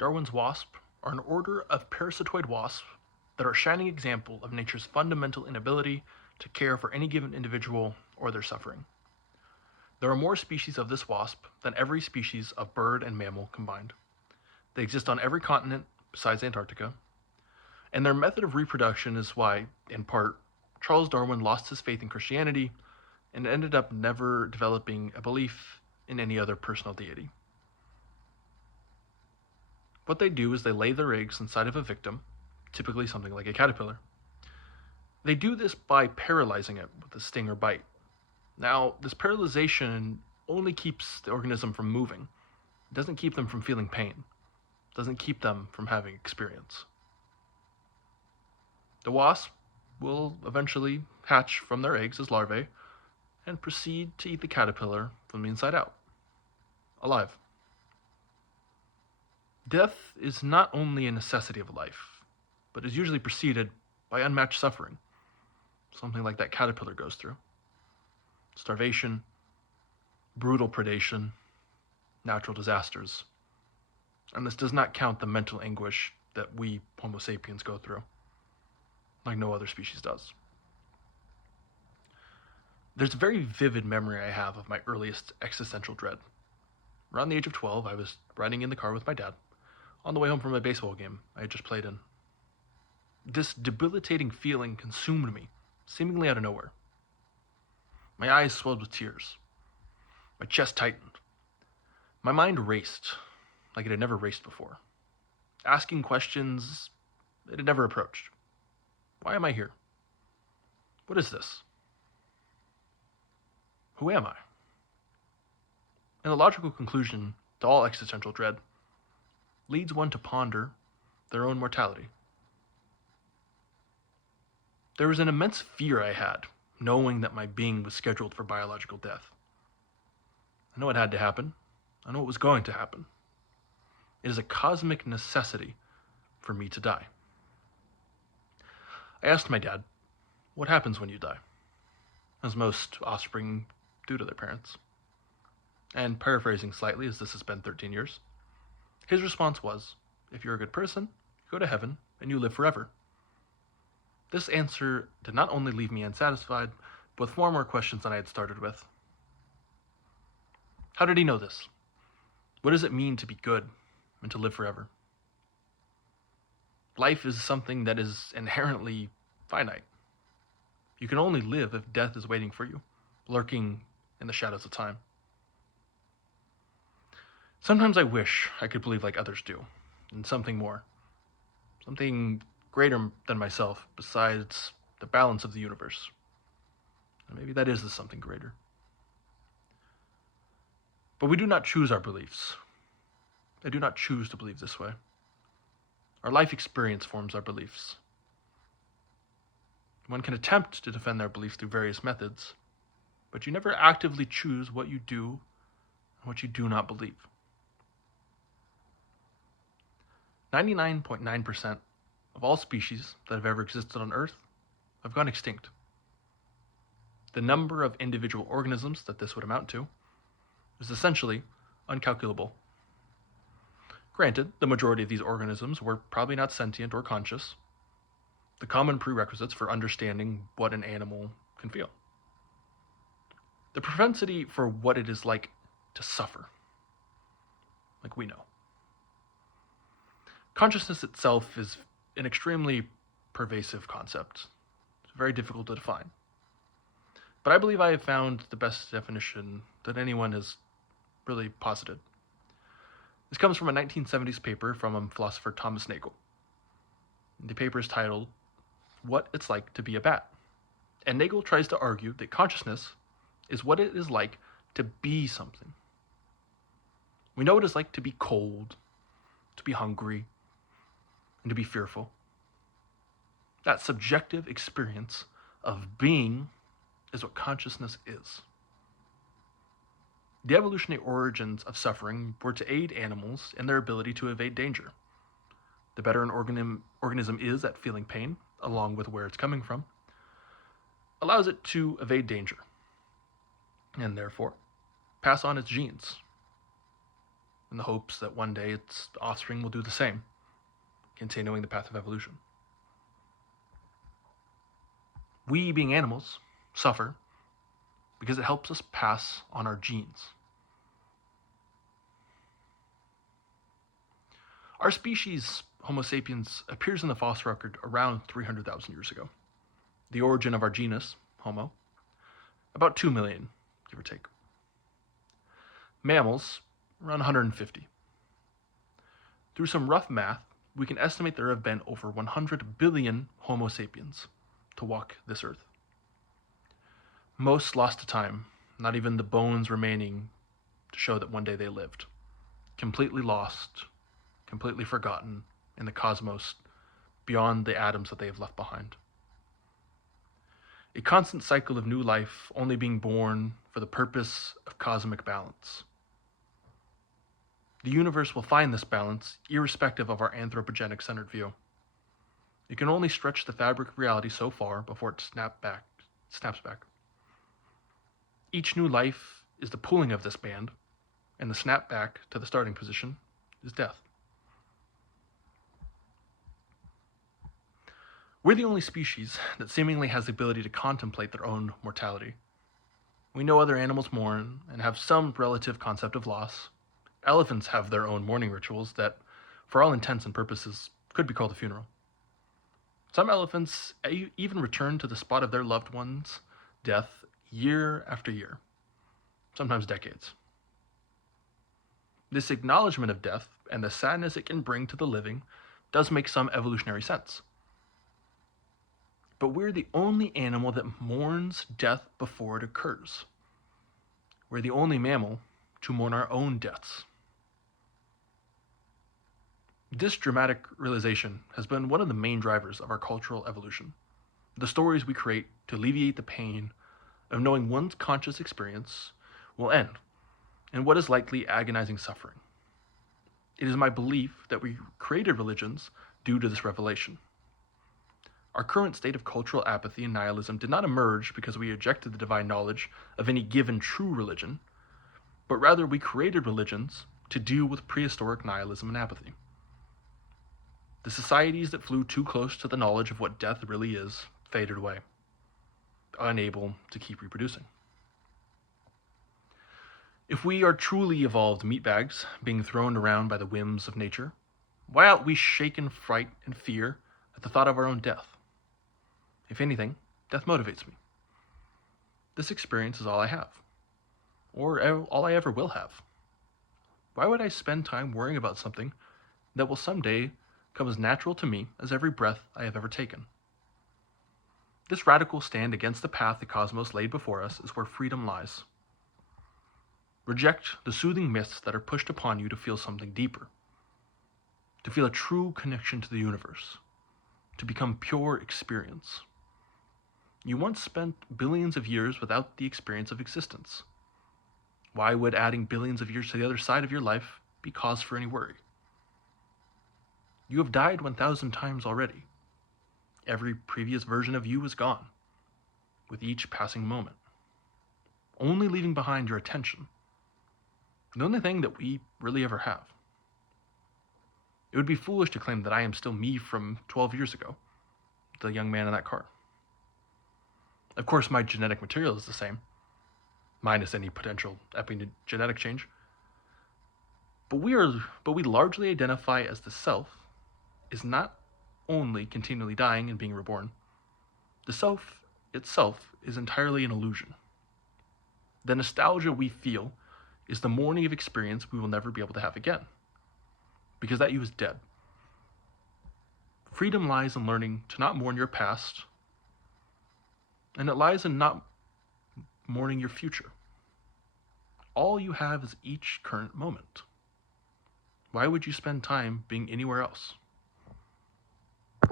Darwin's wasps are an order of parasitoid wasps that are a shining example of nature's fundamental inability to care for any given individual or their suffering. There are more species of this wasp than every species of bird and mammal combined. They exist on every continent besides Antarctica, and their method of reproduction is why, in part, Charles Darwin lost his faith in Christianity and ended up never developing a belief in any other personal deity. What they do is they lay their eggs inside of a victim, typically something like a caterpillar. They do this by paralyzing it with a sting or bite. Now, this paralyzation only keeps the organism from moving. It doesn't keep them from feeling pain. It doesn't keep them from having experience. The wasp will eventually hatch from their eggs as larvae and proceed to eat the caterpillar from the inside out, alive. Death is not only a necessity of life, but is usually preceded by unmatched suffering, something like that caterpillar goes through. Starvation, brutal predation, natural disasters. And this does not count the mental anguish that we Homo sapiens go through, like no other species does. There's a very vivid memory I have of my earliest existential dread. Around the age of 12, I was riding in the car with my dad, on the way home from a baseball game I had just played in. This debilitating feeling consumed me, seemingly out of nowhere. My eyes swelled with tears. My chest tightened. My mind raced like it had never raced before, asking questions it had never approached. Why am I here? What is this? Who am I? And the logical conclusion to all existential dread leads one to ponder their own mortality. There was an immense fear I had, knowing that my being was scheduled for biological death. I know it had to happen. I know it was going to happen. It is a cosmic necessity for me to die. I asked my dad, what happens when you die? As most offspring do to their parents. And paraphrasing slightly, as this has been 13 years, his response was, if you're a good person, you go to heaven and you live forever. This answer did not only leave me unsatisfied, but with far more questions than I had started with. How did he know this? What does it mean to be good and to live forever? Life is something that is inherently finite. You can only live if death is waiting for you, lurking in the shadows of time. Sometimes I wish I could believe like others do, in something more, something greater than myself besides the balance of the universe. And maybe that is the something greater. But we do not choose our beliefs. I do not choose to believe this way. Our life experience forms our beliefs. One can attempt to defend their beliefs through various methods, but you never actively choose what you do and what you do not believe. 99.9% of all species that have ever existed on Earth have gone extinct. The number of individual organisms that this would amount to is essentially uncalculable. Granted, the majority of these organisms were probably not sentient or conscious, the common prerequisites for understanding what an animal can feel. The propensity for what it is like to suffer, like we know. Consciousness itself is an extremely pervasive concept. It's very difficult to define. But I believe I have found the best definition that anyone has really posited. This comes from a 1970s paper from philosopher Thomas Nagel. The paper is titled, What It's Like to Be a Bat. And Nagel tries to argue that consciousness is what it is like to be something. We know what it's like to be cold, to be hungry, and to be fearful. That subjective experience of being is what consciousness is. The evolutionary origins of suffering were to aid animals in their ability to evade danger. The better an organism is at feeling pain, along with where it's coming from, allows it to evade danger, and therefore pass on its genes. in the hopes that one day its offspring will do the same, continuing the path of evolution. We, being animals, suffer because it helps us pass on our genes. Our species, Homo sapiens, appears in the fossil record around 300,000 years ago. The origin of our genus, Homo, about 2 million, give or take. Mammals, around 150. Through some rough math, we can estimate there have been over 100 billion Homo sapiens to walk this earth. Most lost to time, not even the bones remaining to show that one day they lived. Completely lost, completely forgotten in the cosmos beyond the atoms that they have left behind. A constant cycle of new life only being born for the purpose of cosmic balance. The universe will find this balance irrespective of our anthropogenic-centered view. It can only stretch the fabric of reality so far before it snaps back. Each new life is the pulling of this band, and the snap back to the starting position is death. We're the only species that seemingly has the ability to contemplate their own mortality. We know other animals mourn and have some relative concept of loss. Elephants have their own mourning rituals that, for all intents and purposes, could be called a funeral. Some elephants even return to the spot of their loved one's death year after year, sometimes decades. This acknowledgement of death and the sadness it can bring to the living does make some evolutionary sense. But we're the only animal that mourns death before it occurs. We're the only mammal to mourn our own deaths. This dramatic realization has been one of the main drivers of our cultural evolution. The stories we create to alleviate the pain of knowing one's conscious experience will end, and what is likely agonizing suffering. It is my belief that we created religions due to this revelation. Our current state of cultural apathy and nihilism did not emerge because we rejected the divine knowledge of any given true religion, but rather we created religions to deal with prehistoric nihilism and apathy. The societies that flew too close to the knowledge of what death really is faded away, unable to keep reproducing. If we are truly evolved meatbags being thrown around by the whims of nature, why aren't we shaken fright and fear at the thought of our own death? If anything, death motivates me. This experience is all I have, or all I ever will have. Why would I spend time worrying about something that will someday come as natural to me as every breath I have ever taken? This radical stand against the path the cosmos laid before us is where freedom lies. Reject the soothing myths that are pushed upon you to feel something deeper, to feel a true connection to the universe, to become pure experience. You once spent billions of years without the experience of existence. Why would adding billions of years to the other side of your life be cause for any worry? You have died 1,000 times already. Every previous version of you is gone, with each passing moment, only leaving behind your attention, the only thing that we really ever have. It would be foolish to claim that I am still me from 12 years ago, the young man in that car. Of course, my genetic material is the same, minus any potential epigenetic change. But we largely identify as the self is not only continually dying and being reborn. The self itself is entirely an illusion. The nostalgia we feel is the mourning of experience we will never be able to have again, because that you is dead. Freedom lies in learning to not mourn your past, and it lies in not mourning your future. All you have is each current moment. Why would you spend time being anywhere else?